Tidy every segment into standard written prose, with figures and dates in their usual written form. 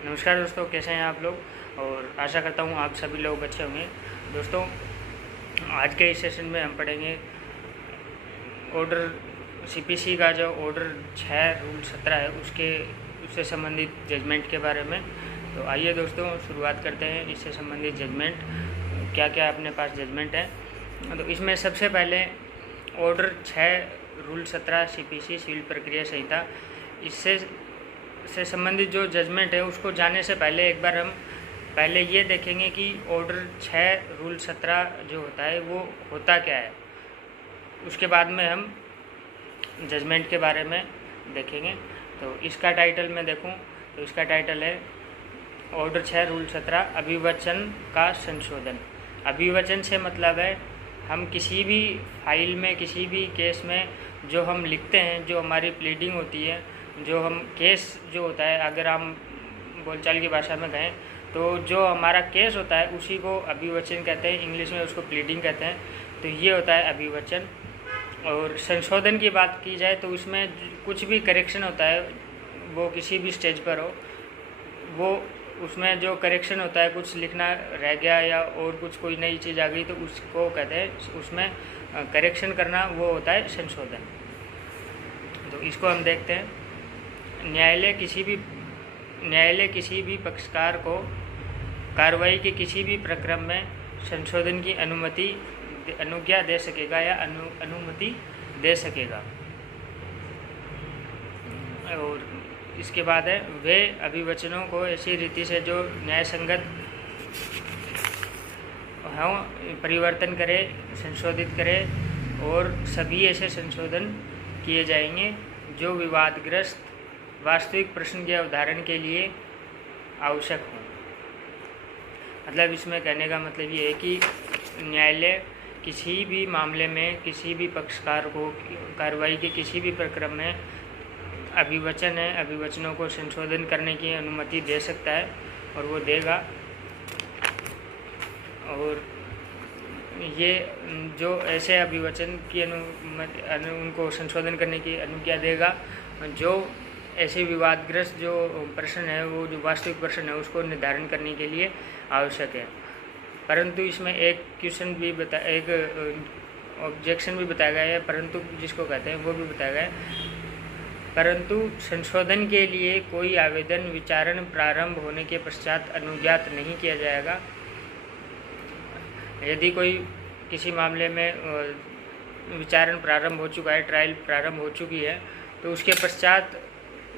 नमस्कार दोस्तों, कैसे हैं आप लोग। और आशा करता हूँ आप सभी लोग अच्छे होंगे। दोस्तों, आज के इस सेशन में हम पढ़ेंगे ऑर्डर सीपीसी का जो ऑर्डर 6 रूल 17 है उससे संबंधित जजमेंट के बारे में। तो आइए दोस्तों शुरुआत करते हैं। इससे संबंधित जजमेंट क्या क्या अपने पास जजमेंट है। तो इसमें सबसे पहले ऑर्डर 6 रूल 17 सीपीसी सिविल प्रक्रिया संहिता इससे संबंधित जो जजमेंट है उसको जानने से पहले एक बार हम पहले ये देखेंगे कि ऑर्डर 6 रूल 17 जो होता है वो होता क्या है। उसके बाद में हम जजमेंट के बारे में देखेंगे। तो इसका टाइटल मैं देखूं तो इसका टाइटल है ऑर्डर 6 रूल 17 अभिवचन का संशोधन। अभिवचन से मतलब है हम किसी भी फाइल में किसी भी केस में जो हम लिखते हैं, जो हमारी प्लीडिंग होती है, जो हम केस जो होता है, अगर हम बोलचाल की भाषा में कहें तो जो हमारा केस होता है उसी को अभिवचन कहते हैं। इंग्लिश में उसको प्लीडिंग कहते हैं। तो ये होता है अभिवचन। और संशोधन की बात की जाए तो उसमें कुछ भी करेक्शन होता है, वो किसी भी स्टेज पर हो, वो उसमें जो करेक्शन होता है, कुछ लिखना रह गया या और कुछ कोई नई चीज़ आ गई तो उसको कहते हैं, उसमें करेक्शन करना वो होता है संशोधन। तो इसको हम देखते हैं। न्यायालय किसी भी पक्षकार को कार्रवाई के किसी भी प्रक्रम में संशोधन की अनुज्ञा दे सकेगा या अनुमति दे सकेगा। और इसके बाद है वे अभिवचनों को ऐसी रीति से जो न्याय संगत हों परिवर्तन करे, संशोधित करे, और सभी ऐसे संशोधन किए जाएंगे जो विवादग्रस्त वास्तविक प्रश्न के अवधारण के लिए आवश्यक हों। मतलब इसमें कहने का मतलब ये है कि न्यायालय किसी भी मामले में किसी भी पक्षकार को कार्रवाई के किसी भी प्रक्रम में अभिवचन है, अभिवचनों को संशोधन करने की अनुमति दे सकता है और वो देगा। और ये जो ऐसे अभिवचन की उनको संशोधन करने की अनुज्ञा देगा जो ऐसे विवादग्रस्त जो प्रश्न है, वो जो वास्तविक प्रश्न है उसको निर्धारण करने के लिए आवश्यक है। परंतु इसमें एक ऑब्जेक्शन भी बताया गया है, परंतु जिसको कहते हैं वो भी बताया गया है। परंतु संशोधन के लिए कोई आवेदन विचारण प्रारंभ होने के पश्चात अनुज्ञात नहीं किया जाएगा। यदि कोई किसी मामले में विचारण प्रारंभ हो चुका है, ट्रायल प्रारंभ हो चुकी है, तो उसके पश्चात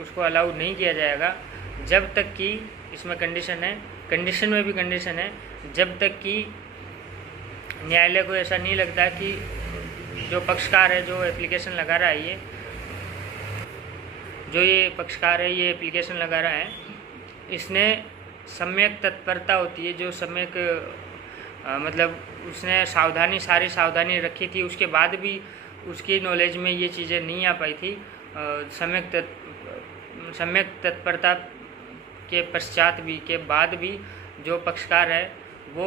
उसको अलाउ नहीं किया जाएगा जब तक कि, इसमें कंडीशन में भी कंडीशन है, जब तक कि न्यायालय को ऐसा नहीं लगता कि जो पक्षकार है, जो एप्लीकेशन लगा रहा है, ये पक्षकार है, ये एप्लीकेशन लगा रहा है, इसने सम्यक तत्परता होती है, जो सम्यक मतलब उसने सारी सावधानी रखी थी, उसके बाद भी उसकी नॉलेज में ये चीज़ें नहीं आ पाई थी। सम्यक तत्परता के पश्चात भी के बाद भी जो पक्षकार है वो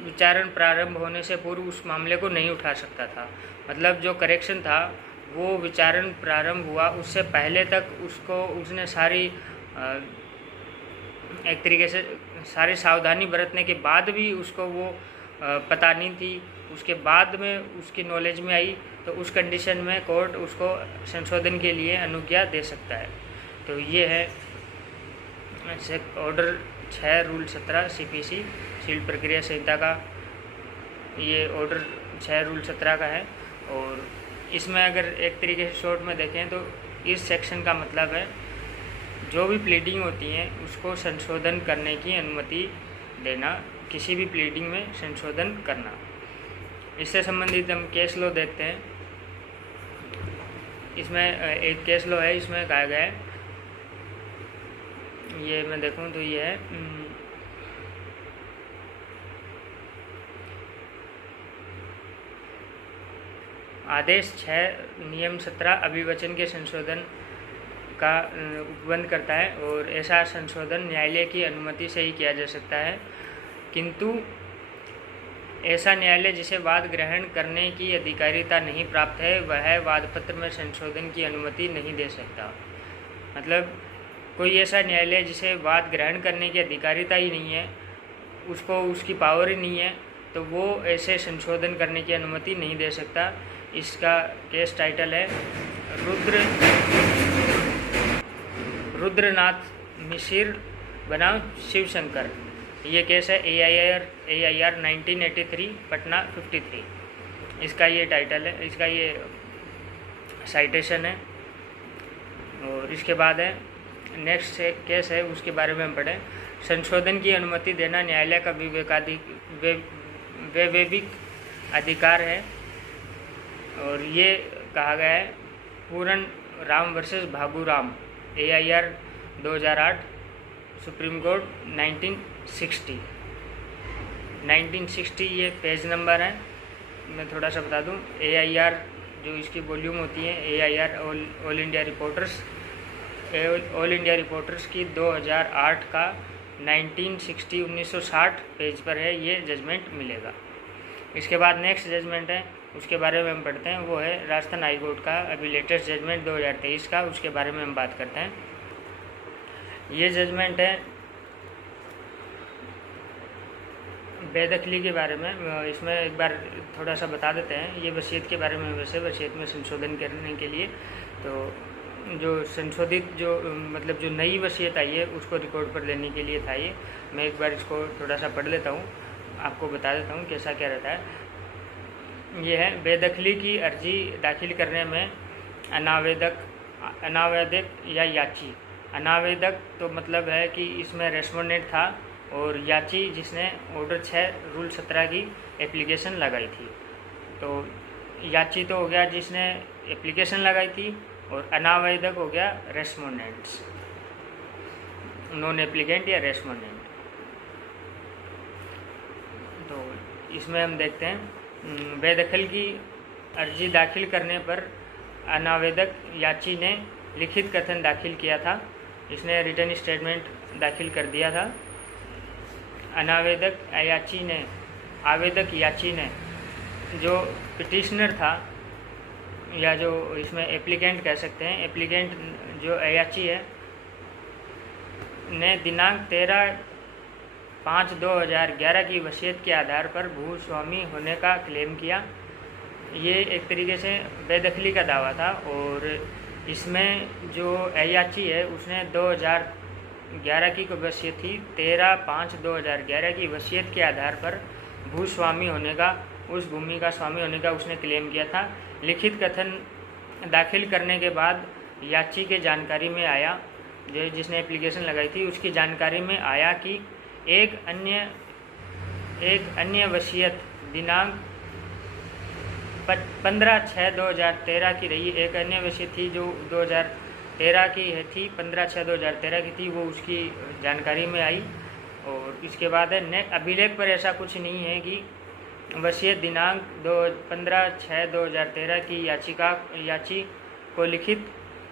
विचारण प्रारंभ होने से पूर्व उस मामले को नहीं उठा सकता था। मतलब जो करेक्शन था वो विचारण प्रारंभ हुआ उससे पहले तक उसने सारी एक तरीके से सारी सावधानी बरतने के बाद भी उसको वो पता नहीं थी। उसके बाद में उसकी नॉलेज में आई तो उस कंडीशन में कोर्ट उसको संशोधन के लिए अनुज्ञा दे सकता है। तो ये है ऑर्डर 6 रूल 17 सीपीसी सिविल प्रक्रिया संहिता का, ये ऑर्डर 6 रूल 17 का है। और इसमें अगर एक तरीके से शॉर्ट में देखें तो इस सेक्शन का मतलब है जो भी प्लीडिंग होती हैं उसको संशोधन करने की अनुमति देना, किसी भी प्लीडिंग में संशोधन करना। इससे संबंधित हम केस लॉ देखते हैं। इसमें एक केस लॉ है, इसमें कहा गया है, ये मैं देखूं तो ये है आदेश 6 नियम 17 अभिवचन के संशोधन का उपबंध करता है। और ऐसा संशोधन न्यायालय की अनुमति से ही किया जा सकता है, किंतु ऐसा न्यायालय जिसे वाद ग्रहण करने की अधिकारिता नहीं प्राप्त है वह वादपत्र में संशोधन की अनुमति नहीं दे सकता। मतलब कोई ऐसा न्यायालय जिसे वाद ग्रहण करने की अधिकारिता ही नहीं है, उसको उसकी पावर ही नहीं है, तो वो ऐसे संशोधन करने की अनुमति नहीं दे सकता। इसका केस टाइटल है रुद्रनाथ मिश्र बनाम शिवशंकर। ये केस है AIR 1983 पटना 53। इसका ये टाइटल है, इसका ये साइटेशन है। और इसके बाद है नेक्स्ट केस है, उसके बारे में हम पढ़ें। संशोधन की अनुमति देना न्यायालय का वैवेविक अधिकार है। और ये कहा गया है पूरन राम वर्सेस भागू राम, AIR 2008, सुप्रीम कोर्ट 1960 ये पेज नंबर है। मैं थोड़ा सा बता दूं, AIR जो इसकी वॉल्यूम होती है, AIR ऑल इंडिया रिपोर्टर्स की 2008 का 1960 पेज पर है, ये जजमेंट मिलेगा। इसके बाद नेक्स्ट जजमेंट है, उसके बारे में हम पढ़ते हैं। वो है राजस्थान हाई कोर्ट का अभी लेटेस्ट जजमेंट 2023 का, उसके बारे में हम बात करते हैं। ये जजमेंट है बेदखली के बारे में। इसमें एक बार थोड़ा सा बता देते हैं, ये वसीयत के बारे में। वैसे वसीयत में संशोधन करने के लिए तो जो संशोधित जो मतलब जो नई वसीयत आई है उसको रिकॉर्ड पर लेने के लिए था ये। मैं एक बार इसको थोड़ा सा पढ़ लेता हूँ, आपको बता देता हूँ कैसा क्या रहता है। ये है बेदखली की अर्जी दाखिल करने में अनावेदक या याची। अनावेदक तो मतलब है कि इसमें रेस्पोंडेंट था, और याची जिसने ऑर्डर 6 रूल 17 की एप्लीकेशन लगाई थी। तो याची तो हो गया जिसने एप्लीकेशन लगाई थी, और अनावेदक हो गया रेस्पोंडेंट्स, नॉन एप्लीकेंट या रेस्पोंडेंट। तो इसमें हम देखते हैं बेदखल की अर्जी दाखिल करने पर अनावेदक याची ने लिखित कथन दाखिल किया था, इसने रिटर्न स्टेटमेंट दाखिल कर दिया था। आवेदक याची ने जो पिटिशनर था, या जो इसमें एप्लीकेंट कह सकते हैं, एप्लीकेंट जो याची है ने दिनांक 13/5/2011 की वसीयत के आधार पर भूस्वामी होने का क्लेम किया। ये एक तरीके से बेदखली का दावा था, और इसमें जो याची है उसने 2011 की वसीयत थी, 13/5/2011 की वसीयत के आधार पर भूस्वामी होने का, उस भूमि का स्वामी होने का उसने क्लेम किया था। लिखित कथन दाखिल करने के बाद याची के जानकारी में आया, जो जिसने एप्लीकेशन लगाई थी उसकी जानकारी में आया कि एक अन्य वसीयत दिनांक 15/6/2013 की रही। एक अन्य वसीयत थी जो 2013 की थी, 15/6/2013 की थी, वो उसकी जानकारी में आई। और इसके बाद है अभिलेख पर ऐसा कुछ नहीं है कि वसीयत दिनांक 15/6/2013 की याची को लिखित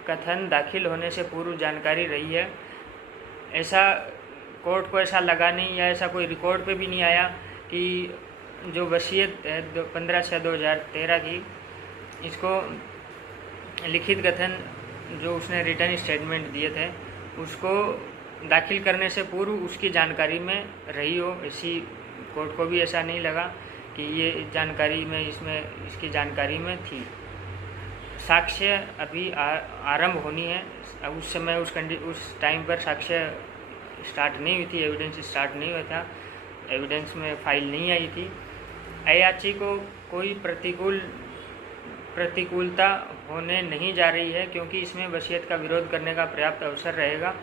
कथन दाखिल होने से पूर्व जानकारी रही है। ऐसा कोर्ट को ऐसा लगा नहीं, या ऐसा कोई रिकॉर्ड पे भी नहीं आया कि जो वसीयत है 15/6/2013 की, इसको लिखित कथन जो उसने रिटर्न स्टेटमेंट दिए थे उसको दाखिल करने से पूर्व उसकी जानकारी में रही हो। इसी कोर्ट को भी ऐसा नहीं लगा कि ये जानकारी में इसकी जानकारी में थी। साक्ष्य अभी आरंभ होनी है। उस समय उस टाइम पर साक्ष्य स्टार्ट नहीं हुई थी, एविडेंस स्टार्ट नहीं हुआ था, एविडेंस में फाइल नहीं आई थी। याची को कोई प्रतिकूलता होने नहीं जा रही है, क्योंकि इसमें वसीयत का विरोध करने का पर्याप्त अवसर रहेगा।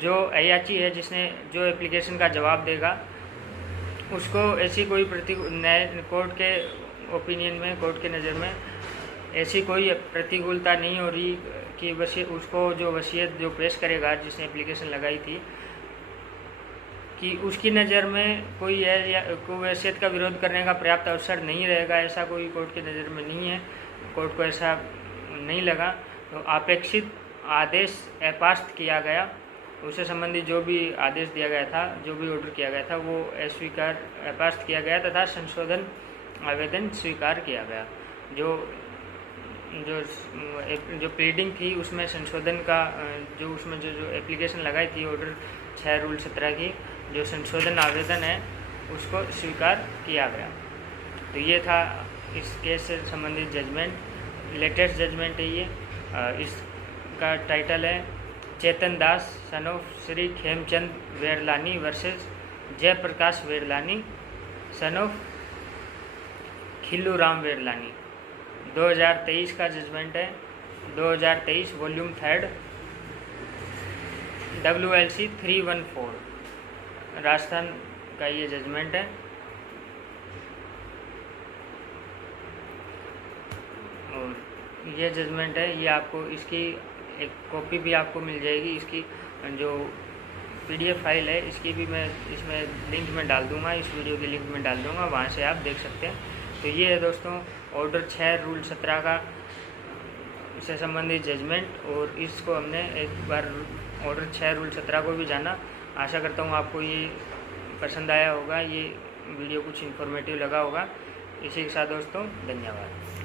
जो याची है जिसने जो एप्लीकेशन का जवाब देगा उसको ऐसी कोई कोर्ट के ओपिनियन में, कोर्ट के नज़र में ऐसी कोई प्रतिकूलता नहीं हो रही कि उसको जो वसीयत जो पेश करेगा जिसने एप्लीकेशन लगाई थी, कि उसकी नज़र में कोई है या कोई वसीयत का विरोध करने का पर्याप्त अवसर नहीं रहेगा। ऐसा कोई कोर्ट की नज़र में नहीं है, कोर्ट को ऐसा नहीं लगा। तो अपेक्षित आदेश अपास्त किया गया, उससे संबंधित जो भी आदेश दिया गया था, जो भी ऑर्डर किया गया था, वो अपास्त किया गया तथा संशोधन आवेदन स्वीकार किया गया। जो जो प्लीडिंग थी उसमें संशोधन का जो उसमें जो एप्लीकेशन लगाई थी ऑर्डर 6 रूल 17 की जो संशोधन आवेदन है उसको स्वीकार किया गया। तो ये था इस केस से संबंधित जजमेंट, लेटेस्ट जजमेंट है ये। इसका टाइटल है Chetan Das son of Shri Khemchand Verlani versus Jaiprakash Verlani son of Khilluram Verlani. 2023 का जजमेंट है, 2023 वॉल्यूम 3 WLC 314 राजस्थान का ये जजमेंट है। और ये जजमेंट है, ये आपको इसकी एक कॉपी भी आपको मिल जाएगी। इसकी जो PDF फाइल है इसकी भी मैं इसमें लिंक में डाल दूंगा, इस वीडियो के लिंक में डाल दूंगा, वहाँ से आप देख सकते हैं। तो ये है दोस्तों ऑर्डर 6 रूल 17 का से संबंधित जजमेंट। और इसको हमने एक बार ऑर्डर 6 रूल 17 को भी जाना। आशा करता हूँ आपको ये पसंद आया होगा, ये वीडियो कुछ इन्फॉर्मेटिव लगा होगा। इसी के साथ दोस्तों धन्यवाद।